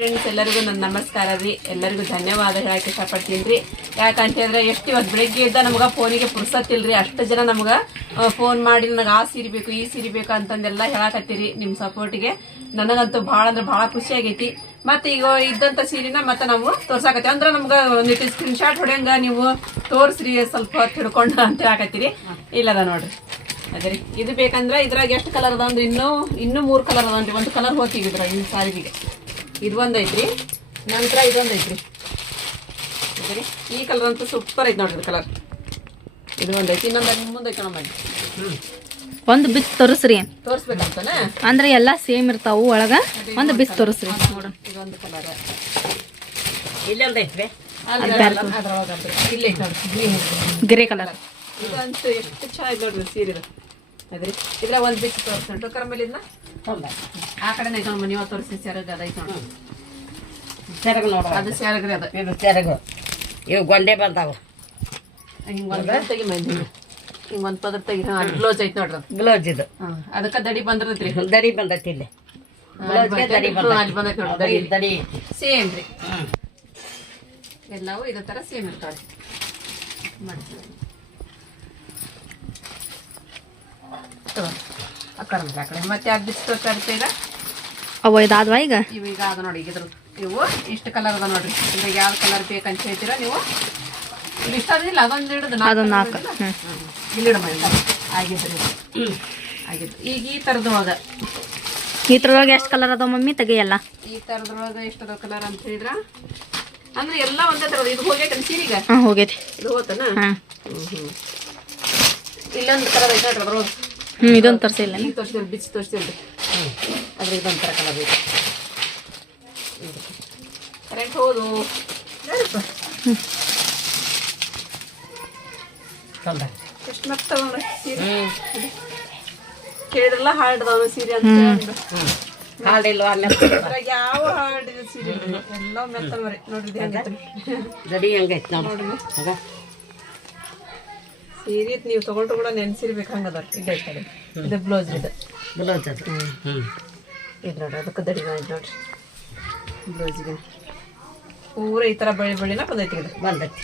Friends ಎಲ್ಲರಿಗೂ ನನ್ನ ನಮಸ್ಕಾರ ರೀ. ಎಲ್ಲರಿಗೂ ಧನ್ಯವಾದ ಹೇಳಕ್ಕೆ ಇಷ್ಟಪಡ್ತೀನಿ ರೀ. ಯಾಕಂತ ಹೇಳಿದ್ರೆ ಎಷ್ಟು ಇವತ್ತು ಬೆಳಗ್ಗೆ ಇದ್ದ ನಮ್ಗೆ ಫೋನಿಗೆ ಪುರ್ಸತ್ತಿಲ್ರಿ ಅಷ್ಟು ಜನ ನಮ್ಗೆ ಫೋನ್ ಮಾಡಿ ನನಗೆ ಆ ಸೀರೆ ಬೇಕು, ಈ ಸೀರೆ ಬೇಕು ಅಂತಂದೆಲ್ಲ ಹೇಳಕತ್ತೀರಿ ನಿಮ್ಮ ಸಪೋರ್ಟಿಗೆ ನನಗಂತೂ ಭಾಳ ಅಂದ್ರೆ ಭಾಳ ಖುಷಿ ಆಗೈತಿ. ಮತ್ತೆ ಈಗ ಇದ್ದಂಥ ಸೀರೆನ ಮತ್ತೆ ನಾವು ತೋರ್ಸಾಕತ್ತೀವಿ. ಅಂದ್ರೆ ನಮ್ಗೆ ಒಂದಿಟ್ಟು ಸ್ಕ್ರೀನ್ ಶಾಟ್ ಹೊಡೆಯಂಗ ನೀವು ತೋರಿಸ್ರಿ, ಸ್ವಲ್ಪ ಹಿಡ್ಕೊಂಡು ಅಂತ ಹೇಳಕತ್ತೀರಿ. ಇಲ್ಲದ ನೋಡ್ರಿ. ಅದೇ ರೀ. ಇದು ಬೇಕಂದ್ರೆ ಇದ್ರಾಗ ಎಷ್ಟು ಕಲರ್ ಅದಾವ ಅಂದ್ರೆ ಇನ್ನೂ ಇನ್ನೂ ಮೂರು ಕಲರ್ ಅದಾವನ್ರಿ ಒಂದು ಕಲರ್ ಹೋಗ್ತೀವಿ ಇದ್ರಾಗ ಈ ಸಾರಿಗೆ ಇದು ಒಂದು ಐತ್ರಿ ನಂತರ ಇದೊಂದು ಐತ್ರಿ ಈ ಕಲರ್ ಅಂತೂ ಸೂಪರ್ ಐತೆ ನೋಡ್ರಿ ಕಲರ್ ಇದು ಒಂದು ಐತಿ ಇನ್ನೊಂದು ಐತಿ ಮುಂದೆ ಐತಿ ನಮ್ಮ ಒಂದು ಬಿಸ್ ತೋರಿಸ್ರಿ. ತೋರಿಸ್ಬೇಕಂತಾನೆ? ಅಂದ್ರೆ ಎಲ್ಲ ಸೇಮ್ ಇರ್ತಾವು ಒಳಗ. ಒಂದು ಬಿಸ್ ತೋರಿಸ್ರಿ. ನೋಡೋಣ ಇದೊಂದು ಕಲರ್ ಇಲ್ಲೊಂದು ಐತ್ರಿ ಅದ್ರೊಳಗೆ ಇಲ್ಲೇ ಗ್ರೇ ಕಲರ್ ಇದಂತೂ ಎಷ್ಟು ಚೆನ್ನಾಗಿ ನೋಡ್ರಿ ಸೀರೆ ಅದ್ರಿ ಇದ್ರ ಒಂದು ಬಿಸ್ ತೋರಿಸ್ಕೊಂಡು ಟೋಕರ್ ಮೇಲೆ ಇದನ್ನ ಆ ಕಡೆ ಐತೆ ತೋರಿಸಿ ಸೆರಗ ಅದ ಐತೆ ನೋಡಿ. ಸೆರಗು ನೋಡ ಅದು ಸೆರಗ್ರಿ ಅದು. ಇದು ಸೆರಗು. ಇವು ಗೊಂಡೆ ಬಂದಾವ. ಹಿಂಗೆ ಒಂದು ತೆಗಿ ಮಂದಿ ಹಿಂಗೆ. ಒಂದು ಪದ್ರ ತೆಗಿ. ಬ್ಲೌಸ್ ಐತಿ ನೋಡ್ರಿ ಇದು. ಹಾಂ ಅದಕ್ಕೆ ದಡಿ ಬಂದಿರತ್ರಿ ದಡಿ ಬಂದೈತಿ ಇಲ್ಲಿ. ದಡಿ ಅಲ್ಲಿ ಬಂದೈತಿ. ದಡಿ. ದಡಿ ಸೇಮ್ ರೀ. ಎಲ್ಲವೂ ಇದೇ ತರ ಸೇಮ್ ಇರ್ತಾವೆ ಮಾಡ್ತೀವಿ. ಆ ಕಡೆ ಮತ್ತೆ ಅದು ಬಿಸ್ತು ತರ್ತೀರ ಈಗ? ಅವ ಇದಾದ್ವಾ ಈಗ? ಇವು ಈಗ ಅದ ನೋಡಿ ಇದ್ರ ಇವು ಇಷ್ಟು ಕಲರ್ ಅದ ನೋಡ್ರಿ. ಇದ್ರಾಗ ಯಾವ ಕಲರ್ ಬೇಕಂತ ಹೇಳ್ತೀರಾ ನೀವು? ಇಲ್ಲಿ ಇಷ್ಟ ಅದಿಲ್ಲ ಅದೊಂದು ಹಿಡಿದು ನಾಲ್ಕು ನಾಲ್ಕು ಹ್ಮ್. ಇಲ್ಲಿ ಆಗಿದ್ರಿ ಆಗಿದ್ದು ಈಗ ಈ ಥರದೊಳಗೆ ಈ ತರದೊಳಗೆ ಎಷ್ಟು ಕಲರ್ ಅದಾವ ಮಮ್ಮಿ? ತೆಗಿಯಲ್ಲ ಈ ಥರದೊಳಗೆ ಎಷ್ಟು ಅದ ಕಲರ್ ಅಂತ ಹೇಳಿದ್ರ? ಅಂದ್ರೆ ಎಲ್ಲ ಒಂದೇ ಥರದ ಇದು ಹೋಗೈತೆ ಸೀರೆಗೆ ಹಾಂ ಹೋಗೈತಿ. ಇದು ಹೋತನ? ಹಾ ಹ್ಮ್ ಹ್ಮ್. ಇಲ್ಲೊಂದು ಕಲರ್ ಐತೆ ನೋಡ್ರಿ ಅದ್ರೊಳಗೆ. ಹ್ಮ್ ಇದೊಂದು ತರಿಸಿಲ್ಲ ಈಗ ತೋರಿಸ್ತೀವಿ ಬಿಚ್ಚಿ ತೋರಿಸಿದ್ರು ಅದ್ರ ತರ ಕಲರ್ ಬೇಕು. ಕರೆಂಟ್ ಹೋದು. ಎಷ್ಟು ನೋಡ್ರಿ ಸೀರೆ? ಹ್ಮ್. ಕೇಳಿದ್ರಲ್ಲ ಹಾಡ್ದವ ಸೀರೆ ಅಂತ ಮೆತ್ತ ಅದ್ರಾಗ ಯಾವ ಹಾಡಿದ ಸೀರೆ. ಎಲ್ಲ ಮೆತ್ತ ಮರಿ ನೋಡ್ರಿ ಇದು ಹೆಂಗೈತೆ? ದಡಿ ಸೀರೆ ಇದ್ ನೀವು ತಗೊಂಡ್ರು ಕೂಡ ನೆನೆಸಿರ್ಬೇಕು ಹಂಗೆ ಇದೆ ಈ ಕಡೆ ಇದು ಬ್ಲೌಸ್ ಇದು. ಬ್ಲೌಸ್ ಅದು. ಹ್ಞೂ ಇದು ನೋಡ್ರಿ ಅದಕ್ಕೆ ದಡಿ ಇದು ನೋಡ್ರಿ. ಬ್ಲೌಸಿಗೆ. ಪೂರ ಈ ಥರ ಬಳ್ಳಿ ಬಳ್ಳಿನ ಬಂದೈತಿ ಇದು. ಬಂದೈತಿ.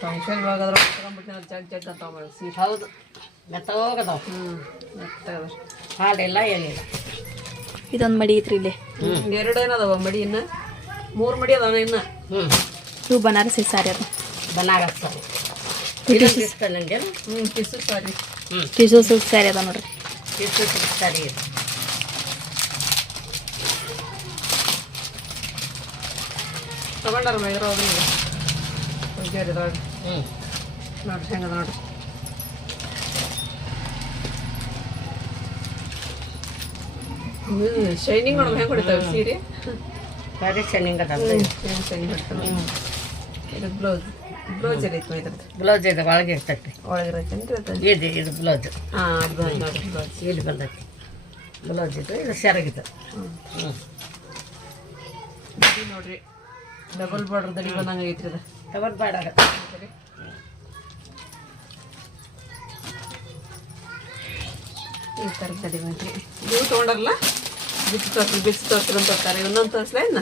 ಫಂಕ್ಷನ್ ಅದ್ರೊಳಗೆ ತಗೊಂಡ್ಬಿಟ್ಟು ಜಗ್ ಜಗ್ ಅಂತ ಮಾಡಿ ಸೀರೆ ಹೌದು. ಮೆತ್ತೋಗದಾವ ಹ್ಞೂ ಮೆತ್ತಗದ ಹಾಲಿಲ್ಲ ಏನಿಲ್ಲ. ಇದೊಂದು ಮಡಿ ಐತ್ರಿ ಇಲ್ಲಿ. ಎರಡೇನದವ ಮಡಿ ಇನ್ನ? ಮೂರು ಮಡಿ ಅದಾವ ಇನ್ನ? ಹ್ಮ್. ಇವು ಬನಾರಸಿ ಸಾರಿ ಅದು. ಬನಾರಸ್ ಸಾರಿ. ಸಿಲ್ಕ್ ಸ್ಯಾರಿ ಅದ ನೋಡ್ರಿ. ಇಷ್ಟು ಸಾರಿ ಇದೆ. ತಗೊಂಡಾರ ಮೈದ್ರ ಹ್ಞೂ ನೋಡ್ರಿ ಹೆಂಗದ ನೋಡ್ರಿ. ಶೈನಿಂಗ್ ನೋಡ್ರಿ ಹೆಂಗೆ ಹೊಡಿತಾವ ಸೀರೆ? ಸಾರಿ ಶೈನಿಂಗ್ ಅದ ಶೈನಿಂಗ್ ಹೊಡಿತಾವ ಇದು ಬ್ಲೌಸ್. ಬ್ಲೌಸ್ ಇದ್ರದ್ದು ಬ್ಲೌಸ್ ಇದೆ ಒಳಗೆ ಇರ್ತೈತೆ. ಒಳಗೆ ಅಂತ ಇದು ಇದು ಬ್ಲೌಸ್. ಹಾಂ ಅದು ನೋಡಿರಿ ಬ್ಲೌಸ್. ಇಲ್ಲಿ ಬಂದೈತಿ. ಬ್ಲೌಸ್ ಇದು ಇದು ಸೆರಗಿದೆ. ಹ್ಞೂ ನೋಡ್ರಿ ಡಬಲ್ ಬಾರ್ಡರ್ ದಡಿ ಬಂದಂಗೆ ಐತ್ರಿ ಡಬಲ್ ಬಾರ್ಡರ್. ಈ ಥರದ ದಡಿ ಬಂದ್ರಿ. ನೀವು ತೊಗೊಂಡಲ್ಲ ಬಿಚ್ಚು ತೋರ್ಸಿ ಬಿಚ್ಚು ತೋರ್ಸ್ರಿ ಅಂತ ಬರ್ತಾರೆ ಇನ್ನೊಂದು ತೋರಿಸ್ಲಾ ಇನ್ನ?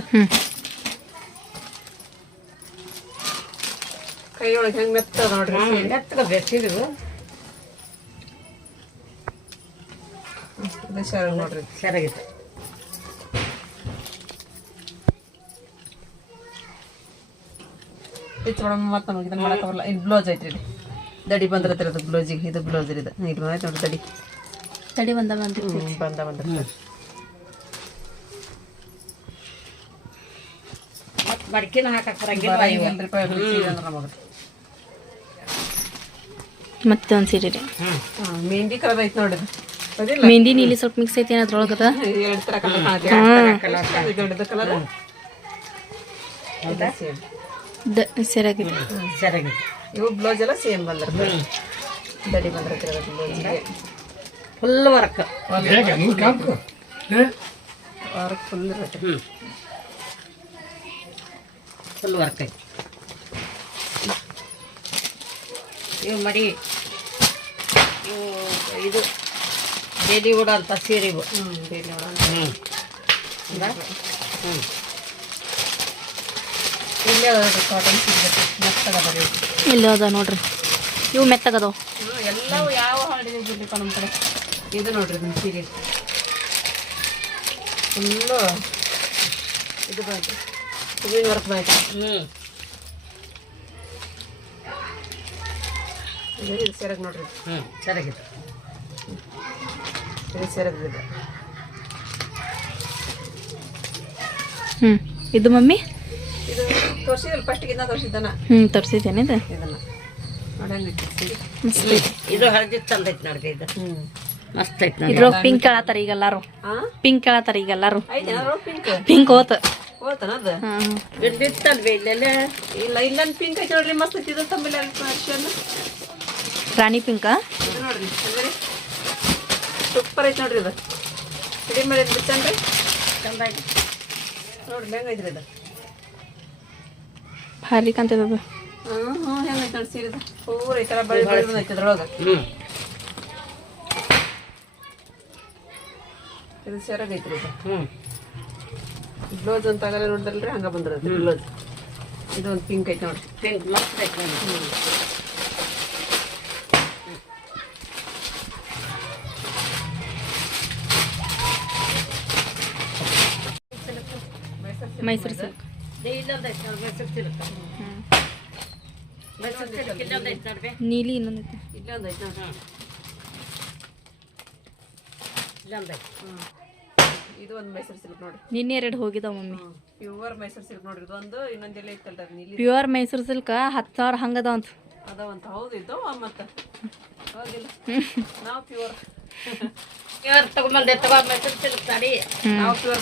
ಕೈ ಒಳಗೆ ಹೆಂಗ್ ಮೆತ್ತ ನೋಡ್ರಿ. ಮೆತ್ತಗೆ ಇದು. ನೋಡ್ರಿ ಸರಿಯಾಗಿತ್ತು ಇದು ಮೇಡಮ್ ಮತ್ತೆ ನಮಗೆ ಇದನ್ನ ಮಾಡಕ್ ಬರಲ್ಲ. ಇದು ಬ್ಲೌಸ್ ಐತ್ರಿ ಇದು. ದಡಿ ಬಂದಿರತ್ರಿ ಅದು ಬ್ಲೌಸಿಗೆ ಇದು ಬ್ಲೌಸ್ ಇದು. ಇದು ಬಂದೈತೆ ನೋಡ್ರಿ ದಡಿ. ತಡಿ ಬಂದ ಬಂದ ಬಂದ ಮತ್ತು ಮಡ್ಕಿನ ಹಾಕಕ್ಕೆ ಬರಂಗಿಲ್ಲ ಐವತ್ತು ರೂಪಾಯಿ ಅಂದ್ರೆ ನಮಗೆ ಮತ್ತೆ ಮತ್ತೆ ಒಂದು ಸೀರೆ ರೀ ಹಾಂ ಮೆಹಂದಿ ಕಲರ್ ಐತೆ ನೋಡಿ ಮೆಹಂದಿ ನೀಲಿ ಸ್ವಲ್ಪ ಮಿಕ್ಸ್ ಐತಿ ಅದ್ರೊಳಗದ? ಎರಡು ಥರ ಕಲರ್ ದೊಡ್ಡದು ಕಲರ್ ಸೇಮ್. ದ ಸೆರಗಿ ಸೆರಗಿದು ಇವು ಬ್ಲೌಸ್ ಎಲ್ಲ ಸೇಮ್ ಬಂದಿರ್ತದೆ ದಡಿ full work work full full work ಐತಿ. ಇವು ಮಡಿ ಇವು ಇದು ಬೇದಿ ಉಡ ಅಂತ ಸೀರೆ ಇವು ಹ್ಞೂ ಬೇದಿ ಉಡ ಅಂತ ಹ್ಞೂ ಇಲ್ಲೇ ಕಾಟನ್ ಸಿಗ್ಬೇಕು ಮೆತ್ತಗದ ರೀ ಇಲ್ಲಿ ಅದ ನೋಡ್ರಿ. ಇವು ಮೆತ್ತಗದವು ಎಲ್ಲವೂ ಯಾವ ಬಿಡ್ಲಿಪ್ಪ ನಮ್ಮ ಕಡೆ? ಇದು ನೋಡ್ರಿ ನಿಮ್ಮ ಸೀರೆ. ಫುಲ್ಲು ಇದು ಬಂತು. ಹೂವಿನ ವರ್ಕ್ ಬಂತು. ಹ್ಞೂ ಇದು ನೋಡ್ರಿ. ಹ್ಞೂ ಇದು ಇದು. ಹ್ಞೂ ಇದು ಮಮ್ಮಿ? ಇದು ತೋರಿಸಿದಲ್ಲ ಫಸ್ಟಿಗೆ ಇದನ್ನ. ತೋರಿಸಿದ್ದಾನ ಹ್ಞೂ ತೋರಿಸಿದ್ದೇನೆ ಇದು. ಇದನ್ನ. ಇದು ಹಳದಿ ಚಂದ ಐತಿ ನೋಡ್ರಿ ಇದು. ಹ್ಞೂ ಮಸ್ತ್ ಐತಿ ಪಿಂಕ್ ಕೇಳತ್ತಾರ ಈಗ ಎಲ್ಲಾರು ಪಿಂಕ್ ಕೇಳತ್ತಾರ ಈಗ ಎಲ್ಲಾರು ಪಿಂಕ್ ಪಿಂಕ್ ಹೋತ. ಹೋತನ ಅದು? ಹಾಂ ಬಿದ್ದಿತ್ತಲ್ವಿ ಇಲ್ಲೆಲ್ಲ? ಇಲ್ಲ ಇಲ್ಲೊಂದು ಪಿಂಕ್ ಐತೆ ನೋಡ್ರಿ ಮಸ್ತ್ ಐತಿ. ಇದು ತಮ್ಮಲ್ಲಿ ರಾಣಿ ಪಿಂಕ. ಇದು ನೋಡ್ರಿ ಸೂಪರ್ ಐತೆ ನೋಡ್ರಿ ಇದು. ಸಿಡಿ ಮೇಲೆ ಬಿತ್ತನ್ರಿ ಚಂದ ಐತಿ ನೋಡ್ರಿ ಹೆಂಗೈತ್ರಿ ಇದು? ಭಾರಿ ಕಾಣ್ತದ ಅದು. ಹ್ಞೂ ಹ್ಞೂ ಐತೆ ನೋಡಿ ಸೀರೆ ಪೂರ ಈ ಥರ ಬಳಿ ಬಳಿ ಬಂದೈತೆ ಅದ್ರೊಳಗೆ. ಹ್ಞೂ ಇದು ಸೆರಗೈತ್ರಿ ಇದು. ಹ್ಞೂ ಬ್ಲೌಸ್ ಅಂತ ಆಗಲ್ಲ ನೋಡಿದ್ರಲ್ರಿ ಹಂಗೆ ಬಂದಿರೋದು. ಬ್ಲೌಸ್ ಇದು ಒಂದು ಪಿಂಕ್ ಐತೆ ನೋಡ್ರಿ. ಪಿಂಕ್ ಮಸ್ತ್ ಐತಿ ನೋಡಿ ಮೈಸೂರು ಸಿಲ್ಕ್ ದೇ ಇಲ್ಲೊಂದು ಐತಿ ನೋಡಿ ಮೈಸೂರು ಸಿಲ್ಕ್ ಮೈಸೂರು ಸಿಲ್ಕ್ ಇಲ್ಲೊಂದು ಐತಿ ಸಿಲ್ಕ್ ನೀಲಿ ಇನ್ನೊಂದೈತಿ ಇದು ಒಂದು ಮೈಸೂರು ಸಿಲ್ಕ್ ನೋಡ್ರಿ ನಿನ್ನೆ ಎರಡು ಹೋಗಿದಾವ ಮಮ್ಮಿ. ಪ್ಯೂರ್ ಮೈಸೂರು ಸಿಲ್ಕ್ ನೋಡ್ರಿ ಇದೊಂದು ಇನ್ನೊಂದೆಲ್ಲ ಐತಲ್ರಿ ಅದು ನೀಲಿ. ಪ್ಯೂರ್ ಮೈಸೂರು ಸಿಲ್ಕ್ ಹತ್ತು ಸಾವಿರ ಹಂಗದ ಅಂತ. ಅದಾವಂತ ಹೌದು ಇದು ಮತ್ತೆ. ಹೌದಿಲ್ಲ ನಾವು ಪ್ಯೂರ್ ಪ್ಯೂರ್ ತಗೊಂಬಲ್ದೆ ತಗೋ ಮೈಸೂರು ಸಿಲ್ಕ್ ಸಾರಿ. ನಾವು ಪ್ಯೂರ್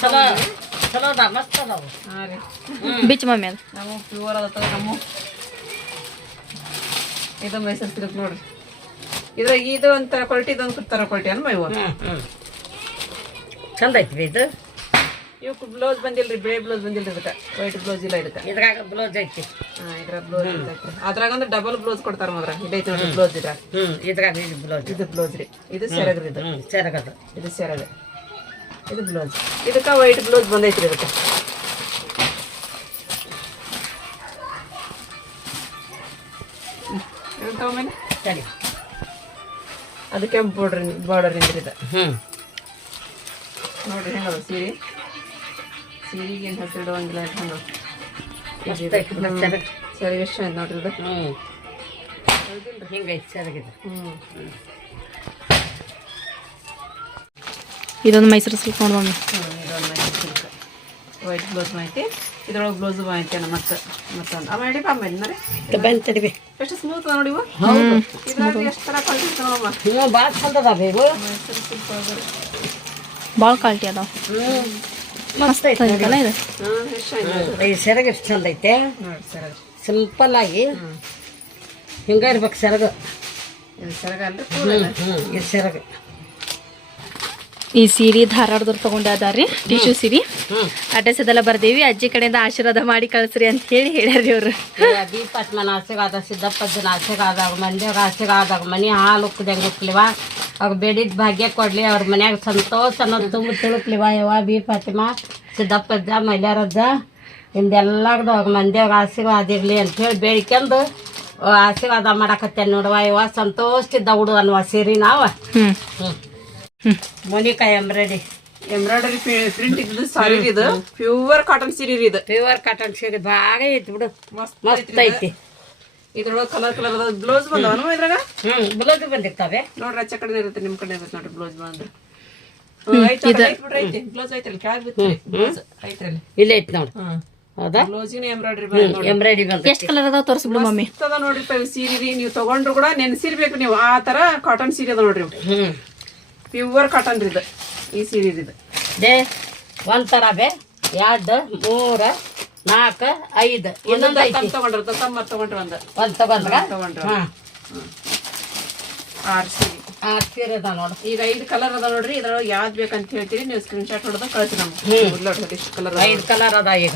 ಚಲೋ ಚಲೋ ಅದ ಮಸ್ತ್ ಅದಾವು ಹಾಂ ರೀ. ಬಿಚ್ ಮಮ್ಮಿ ಅದು ನಾವು ಪ್ಯೂರ್ ಅದ ತಗೋ ನಮ್ಮ ಇದು ಮೈಸೂರು ಸಿಲ್ಕ್ ನೋಡ್ರಿ. ಇದ್ರ ಇದು ಒಂಥರ ಕ್ವಾಲಿಟಿ ಇದೊಂದು ಥರ ಕ್ವಾಲಿಟಿ ಅನ್ಮ ಇವು ಚಂದ ಐತಿ ಇದು. ಇವಕ್ಕೆ ಬ್ಲೌಸ್ ಬಂದಿಲ್ರಿ ಬಿಳಿ ಬ್ಲೌಸ್ ಬಂದಿಲ್ರಿ ಇದಕ್ಕೆ. ವೈಟ್ ಬ್ಲೌಸ್ ಇಲ್ಲ ಇದಕ್ಕೆ. ಇದ್ರಾಗ ಬ್ಲೌಸ್ ಐತಿ ಹಾಂ ಇದ್ರ ಬ್ಲೌಸ್ ಐತ್ರಿ. ಅದ್ರಾಗ ಅಂದ್ರೆ ಡಬಲ್ ಬ್ಲೌಸ್ ಕೊಡ್ತಾರ ಮಾತ್ರ. ಇದೈತಿ ನೋಡ್ರಿ ಬ್ಲೌಸ್ ಇದ್ರಾಗ. ಇದ್ರಾಗ ಇದು ಬ್ಲೌಸ್ ಇದು ಬ್ಲೌಸ್ ರೀ. ಇದು ಸೆರಗ್ರಿ ಇದು. ಸೆರಗದ. ಇದು ಸೆರಗ. ಇದು ಬ್ಲೌಸ್ ಇದಕ್ಕೆ ವೈಟ್ ಬ್ಲೌಸ್ ಬಂದೈತ್ರಿ ಇದಕ್ಕೆ. ಸರಿ ಅದು ಕೆಂಪು ಬಾರ್ಡರ್ ಬಾರ್ಡರ್ ಇದು. ಹ್ಞೂ ನೋಡ್ರಿ ಹೆಂಗದ ಸೀರೆ? ಸೀರೆಗೆ ಏನು ಹೆಸರು ಇಡುವಂಗಿಲ್ಲ ಹೆಂಗ ಸರಿ. ಎಷ್ಟು ಆಯ್ತು ನೋಡ್ರಿ ಇದು. ಹ್ಞೂ ಹಿಂಗೈತೆ ಸರಿಗಿದೆ. ಹ್ಞೂ ಇದೊಂದು ಮೈಸೂರು ಸಿಲ್ಕ್ ನೋಡು ಮಮ್ಮಿ. ಇದೊಂದು ಮೈಸೂರು ಸಿಲ್ಕ್ ವೈಟ್ ಬ್ಲೌಸ್ ಐತಿ ಇದ್ರೊಳಗೆ ಬ್ಲೌಸ್ ಐತಿ ಅಣ್ಣ ಮತ್ತೆ ಮತ್ತೊಂದು. ಆ ಮಾಡಿ ಆಮೇಲೆ ಮರೆ. ಬಂದು ತಡಿಬಿ ಎಷ್ಟು ಸ್ಮೂತ್ ನೋಡಿ ಇವು? ಇದ್ರಾಗ ಎಷ್ಟು ಥರ ಕ್ವಾಲಿಟಿ ಹ್ಞೂ ಭಾಳ ಚಂದ ಅದಾವ ಇವು. ಮೈಸೂರು ಸಿಲ್ಕ್ ಒಳಗಡೆ ಭಾಳ ಕ್ವಾಲಿಟಿ ಅದಾವ. ಮಸ್ತ್ ಐತೆ ಇದು ಈ ಸೆರಗ ಎಷ್ಟು ಚಂದ ಐತೆ. ನೋಡಿ ಸೆರಗ. ಸಿಂಪಲ್ ಆಗಿ ಹಿಂಗ ಇರ್ಬೇಕು ಸೆರಗ. ಇದು ಸೆರಗ ಅಂದ್ರೆ ಹ್ಞೂ ಹ್ಞೂ ಇದು ಸೆರಗ. ಈ ಸೀರೆ ಧಾರವಾಡದವ್ರು ತಗೊಂಡೆ ಟಿಶು ಟಿಶ್ಯೂ ಸೀರೆ. ಅಡ್ರೆಸ್ ಅದೆಲ್ಲ ಬರ್ದೇವಿ ಅಜ್ಜಿ ಕಡೆಯಿಂದ ಆಶೀರ್ವಾದ ಮಾಡಿ ಕಳಿಸ್ರಿ ಅಂತ ಹೇಳಿ ಹೇಳ್ಯಾರಿ ಅವರು. ದೀಪತ್ಮನ ಆಸೆಗಾದ ಸಿದ್ದಪ್ಪನ ಆಸೆಗಾದಾಗ ಮಂದ್ಯಾಗ ಆಸೆಗಾದಾಗ ಮನೆ ಹಾಲು ಉಕ್ಕದಂಗೆ ಉಕ್ಲಿವ ಅವ್ರು ಬೇಡಿದ ಭಾಗ್ಯ ಕೊಡ್ಲಿ ಅವ್ರ ಮನ್ಯಾಗ ಸಂತೋಷ ಅನ್ನೋದು ತುಂಬ ತಿಳುಕ್ಲಿವ. ಯವ್ವ ಬಿ ಫಾತಿಮಾ ಸಿದ್ದಪ್ಪಜ್ಜ ಮೈಲಾರಜ್ಜ ಇಂದೆಲ್ಲಾರ್ದು ಅವ್ರ ಮಂದ್ಯಾಗ ಆಶೀರ್ವಾದ ಇರಲಿ ಅಂತ ಹೇಳಿ ಬೇಡಿಕೊಂಡು ಆಶೀರ್ವಾದ ಮಾಡಕತ್ತೇನೆ ನೋಡುವ ಯವ್ವ. ಸಂತೋಷದಿಂದ ಹುಡುಗನ್ವ ಸೀರೆ ನಾವು. ಹ್ಞೂ ಮೋನಿಕಾ ಎಂಬ್ರಾಯ್ಡಿ ಎಂಬ್ರಾಯ್ಡರಿ ಪ್ರಿಂಟ್ ಇದ್ದು ಸಾರಿ ಇದು. ಪ್ಯೂರ್ ಕಾಟನ್ ಸೀರೆ ರೀ ಇದು. ಪ್ಯೂರ್ ಕಾಟನ್ ಸೀರೆ ಭಾಳ ಐತಿ ಬಿಡು. ಮಸ್ತ್ ಮಸ್ತ್ ಐತಿ ಇದ್ರೊಳಗೆ ಕಲರ್ ಕಲರ್ ಅದ ಬ್ಲೌಸ್ ಬಂದವನು ಇದ್ರಾಗ? ಹ್ಮ್ ಬ್ಲೌಸ್ ಬಂದಿರ್ತಾವೆ. ನೋಡ್ರಿ ಅಚ್ಚ ಕಡೆ ಇರುತ್ತೆ ನಿಮ್ಮ ಕಡೆ ಇರುತ್ತೆ ನೋಡ್ರಿ ಬ್ಲೌಸ್ ಬಂದ್ರೆ. ಹ್ಮ್ ಐತೆ ನೋಡಿ. ಹೌದಾ? ಎಂಬ್ರಾಯ್ಡರಿ ಎಷ್ಟು ಕಲರ್ ಅದಾವ ತೋರಿಸ್ಬಿಡು ಮಮ್ಮಿ. ಮಸ್ತ್ ಅದ ನೋಡ್ರಿ ಸೀರೆ ರೀ. ನೀವು ತಗೊಂಡ್ರು ಕೂಡ ನೆನ್ಸಿರ್ಬೇಕು ನೀವು. ಆ ತರ ಕಾಟನ್ ಸೀರೆ ಅದ ನೋಡ್ರಿ ಪ್ಯೂರ್ ಕಾಟನ್ ರೀ ಇದು ಈ ಸೀರೆ ಇದು. ದೇ ಒಂದ್ ತರ ಬೇ. ಎರಡು ಮೂರ ನಾಲ್ಕು ಐದು. ಇನ್ನೊಂದು ಐದು ತಗೊಂಡ್ರ ತಮ್ಮ ತಗೊಂಡ್ರ ಒಂದ. ಒಂದ್ ತಗೊಂಡ್ರ? ತಗೊಂಡ್ರ. ಹಾ. ಆರ್ ಸೀರೆ ಆರು ಸೀರೆ ಅದ ನೋಡ್ರಿ ಈಗ ಐದು ಕಲರ್ ಅದ ನೋಡ್ರಿ ಇದ್ರೊಳಗೆ ಯಾವ್ದು ಬೇಕಂತ ಹೇಳ್ತೀರಿ ನೀವು ಸ್ಕ್ರೀನ್ ಶಾಟ್ ಹೊಡೆದು ಕಳಿಸಿ ನಮ್ಗೆ. ನೋಡ್ರಿ ಇಷ್ಟು ಕಲರ್ ಐದು ಕಲರ್ ಅದ ಈಗ.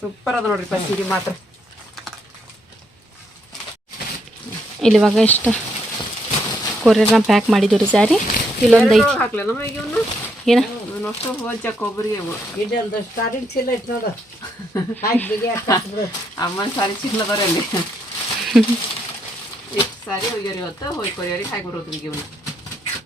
ಸೂಪರ್ ಅದ ನೋಡ್ರಿ ಸೀರೆ ಮಾತ್ರ. ಇಲ್ಲಿ ಇಷ್ಟ ಕೊರಿಯರ್ನ ಪ್ಯಾಕ್ ಮಾಡಿದ್ದೀವಿ ರೀ ಸ್ಯಾರಿ ಇಲ್ಲೊಂದು ಐತಿ ಹಾಕ್ಲಿ ನಮ್ಮ ಈಗ ಇವನ್ನ ಏನ ಅದನ್ನಷ್ಟು ಹೋಲ್ಚಕ್ ಒಬ್ರಿಗೆ ಇವು ಇದೊಂದು ಸ್ಟಾರಿಂಗ್ ಚೀಲ ಐತೆ ನೋಡು. ಹಾಕಿ ಬಿಗಿ ಹಾಕ್ಬಿಡು. ಅಮ್ಮನ ಸಾರಿ ಚಿಲ್ಲದವ್ರಲ್ಲಿ ಎಷ್ಟು ಸಾರಿ ಹೋಗ್ಯಾರ ಇವತ್ತು ಹೋಗಿ ಕೊರಿಯರಿಗೆ ಹಾಕಿ ಬರೋದು ಈಗ ಇವನು.